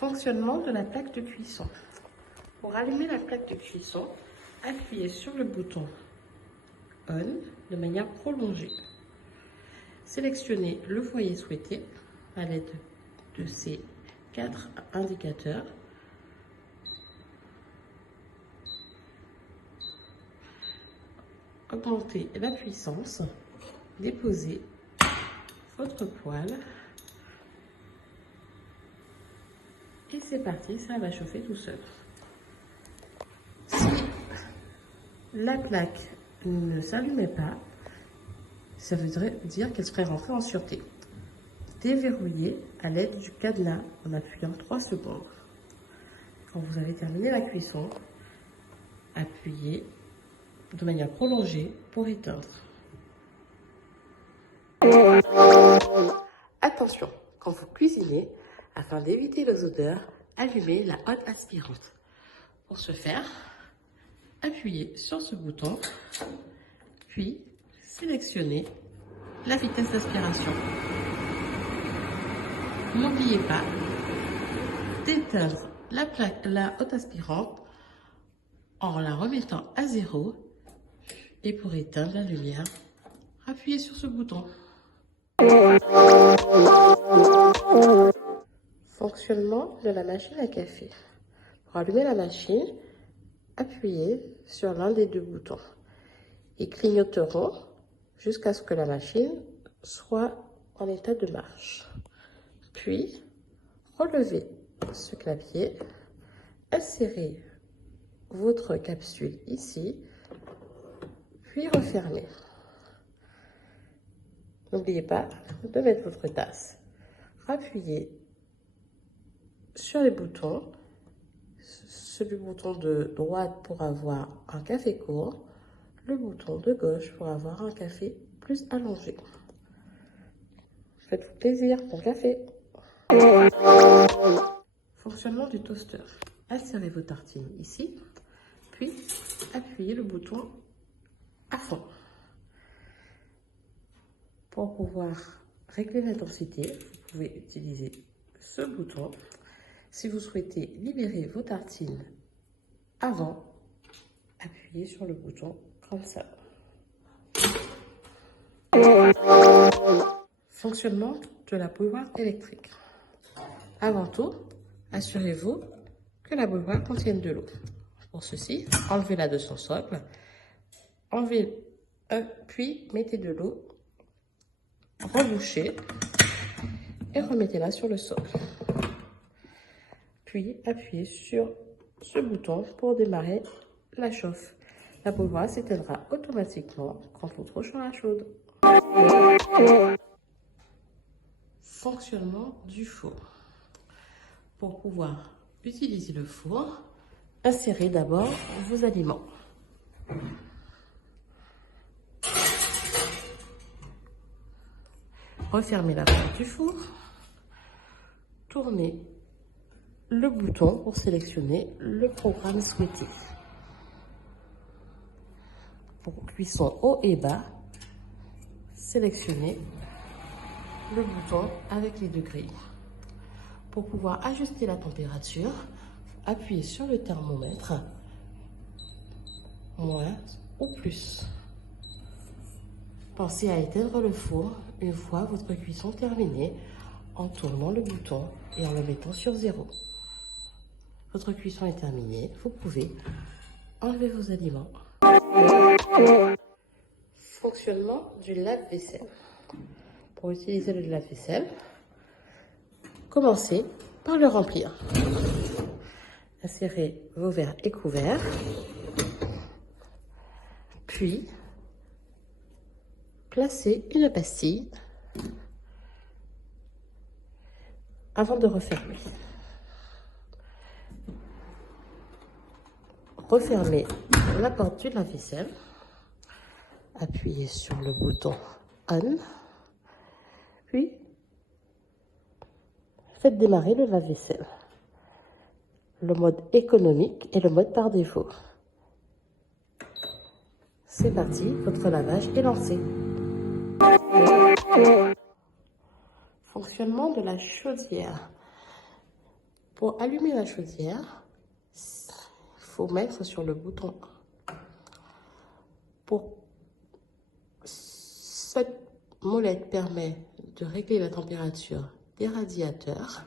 Fonctionnement de la plaque de cuisson. Pour allumer la plaque de cuisson, appuyez sur le bouton ON de manière prolongée. Sélectionnez le foyer souhaité à l'aide de ces 4 indicateurs. Augmentez la puissance, déposez votre poêle et c'est parti, ça va chauffer tout seul. Si la plaque ne s'allumait pas, ça voudrait dire qu'elle serait rentrée en sûreté. Déverrouillez à l'aide du cadenas en appuyant 3 secondes. Quand vous avez terminé la cuisson, appuyez de manière prolongée pour éteindre. Attention, quand vous cuisinez, afin d'éviter les odeurs, allumez la hotte aspirante. Pour ce faire, appuyez sur ce bouton, puis sélectionnez la vitesse d'aspiration. N'oubliez pas d'éteindre la hotte aspirante en la remettant à 0. Et pour éteindre la lumière, appuyez sur ce bouton. Fonctionnement de la machine à café. Pour allumer la machine, appuyez sur l'un des 2 boutons. Ils clignoteront jusqu'à ce que la machine soit en état de marche. Puis, relevez ce clavier, insérez votre capsule ici, puis refermez. N'oubliez pas de mettre votre tasse. Appuyez sur les boutons, celui bouton de droite pour avoir un café court, le bouton de gauche pour avoir un café plus allongé. Faites-vous plaisir, bon café. Fonctionnement du toaster. Insérez vos tartines ici, puis appuyez le bouton à fond. Pour pouvoir régler l'intensité, vous pouvez utiliser ce bouton. Si vous souhaitez libérer vos tartines avant, appuyez sur le bouton comme ça. Fonctionnement de la bouilloire électrique. Avant tout, assurez-vous que la bouilloire contienne de l'eau. Pour ceci, enlevez-la de son socle, puis mettez de l'eau, rebouchez et remettez-la sur le socle. Puis appuyez sur ce bouton pour démarrer la chauffe. La bouilloire s'éteindra automatiquement quand votre eau sera chaude. Fonctionnement du four. Pour pouvoir utiliser le four, insérez d'abord vos aliments. Refermez la porte du four. Tournez le bouton pour sélectionner le programme souhaité. Pour cuisson haut et bas, sélectionnez le bouton avec les degrés. Pour pouvoir ajuster la température, appuyez sur le thermomètre, moins ou plus. Pensez à éteindre le four une fois votre cuisson terminée en tournant le bouton et en le mettant sur 0. Votre cuisson est terminée, vous pouvez enlever vos aliments. Fonctionnement du lave-vaisselle. Pour utiliser le lave-vaisselle, commencez par le remplir. Insérez vos verres et couverts, puis placez une pastille avant de refermer. Refermez la porte du lave-vaisselle, appuyez sur le bouton ON, puis faites démarrer le lave-vaisselle. Le mode économique et le mode par défaut. C'est parti, votre lavage est lancé. Fonctionnement de la chaudière. Pour allumer la chaudière, il faut mettre sur le bouton 1. Pour cette molette permet de régler la température des radiateurs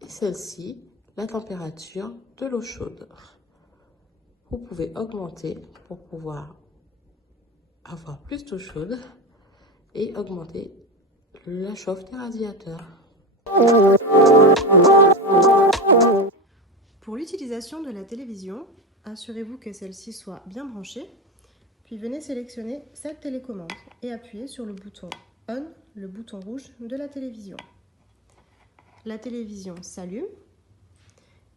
et celle-ci, la température de l'eau chaude. Vous pouvez augmenter pour pouvoir avoir plus d'eau chaude et augmenter la chauffe des radiateurs. Pour l'utilisation de la télévision, assurez-vous que celle-ci soit bien branchée, puis venez sélectionner cette télécommande et appuyez sur le bouton On, le bouton rouge de la télévision. La télévision s'allume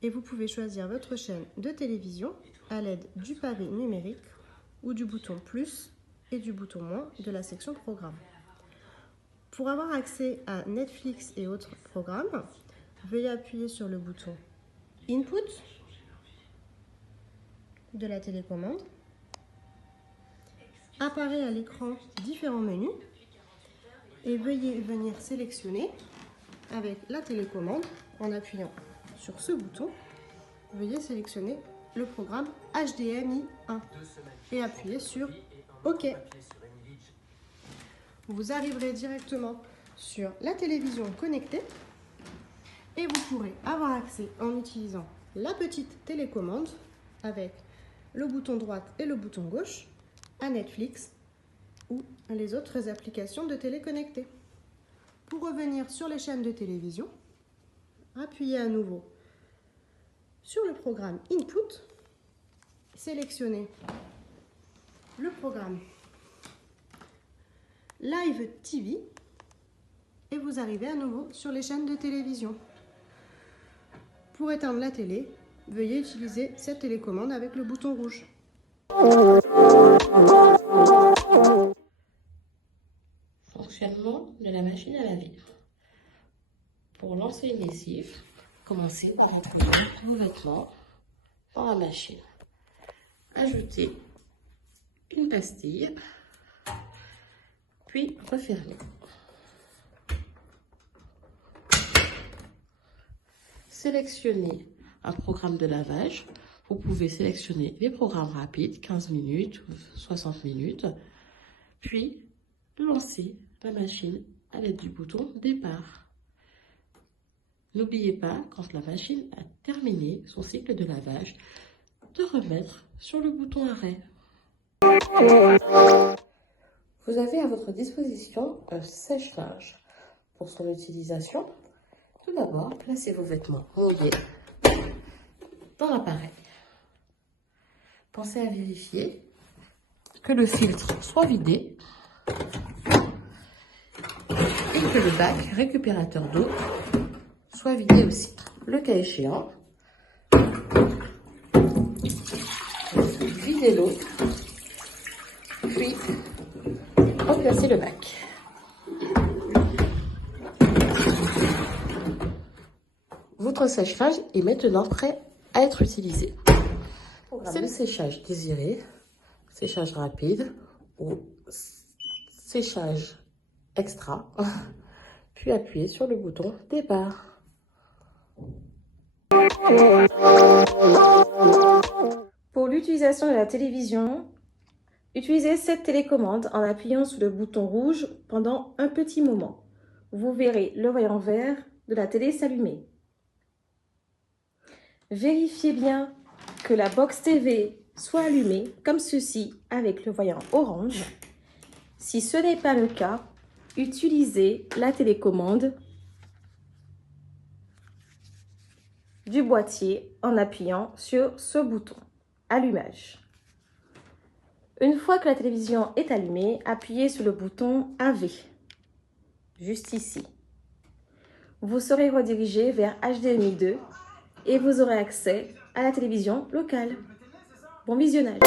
et vous pouvez choisir votre chaîne de télévision à l'aide du pavé numérique ou du bouton plus et du bouton moins de la section programme. Pour avoir accès à Netflix et autres programmes, veuillez appuyer sur le bouton Input de la télécommande. Apparaît à l'écran différents menus et veuillez venir sélectionner avec la télécommande en appuyant sur ce bouton. Veuillez sélectionner le programme HDMI 1 et appuyer sur OK. Vous arriverez directement sur la télévision connectée et vous pourrez avoir accès en utilisant la petite télécommande avec le bouton droite et le bouton gauche à Netflix ou les autres applications de télé connectée. Pour revenir sur les chaînes de télévision, appuyez à nouveau sur le programme Input, sélectionnez le programme Live TV et vous arrivez à nouveau sur les chaînes de télévision. Pour éteindre la télé, veuillez utiliser cette télécommande avec le bouton rouge. Fonctionnement de la machine à laver. Pour lancer une lessive, commencez par introduire vos vêtements dans la machine. Ajoutez une pastille, puis refermez. Sélectionnez un programme de lavage. Vous pouvez sélectionner les programmes rapides, 15 minutes ou 60 minutes, puis lancez la machine à l'aide du bouton départ. N'oubliez pas, quand la machine a terminé son cycle de lavage, de remettre sur le bouton arrêt. Vous avez à votre disposition un sèche-linge. Pour son utilisation, tout d'abord, placez vos vêtements mouillés dans l'appareil. Pensez à vérifier que le filtre soit vidé et que le bac récupérateur d'eau soit vidé aussi. Le cas échéant, videz l'eau, puis replacez le bac. Votre sèche-linge est maintenant prêt à être utilisé. C'est le séchage désiré, séchage rapide ou séchage extra, puis appuyez sur le bouton départ. Pour l'utilisation de la télévision, utilisez cette télécommande en appuyant sur le bouton rouge pendant un petit moment. Vous verrez le voyant vert de la télé s'allumer. Vérifiez bien que la box TV soit allumée comme ceci avec le voyant orange. Si ce n'est pas le cas, utilisez la télécommande du boîtier en appuyant sur ce bouton allumage. Une fois que la télévision est allumée, appuyez sur le bouton AV, juste ici. Vous serez redirigé vers HDMI 2 et vous aurez accès à la télévision locale. Bon visionnage!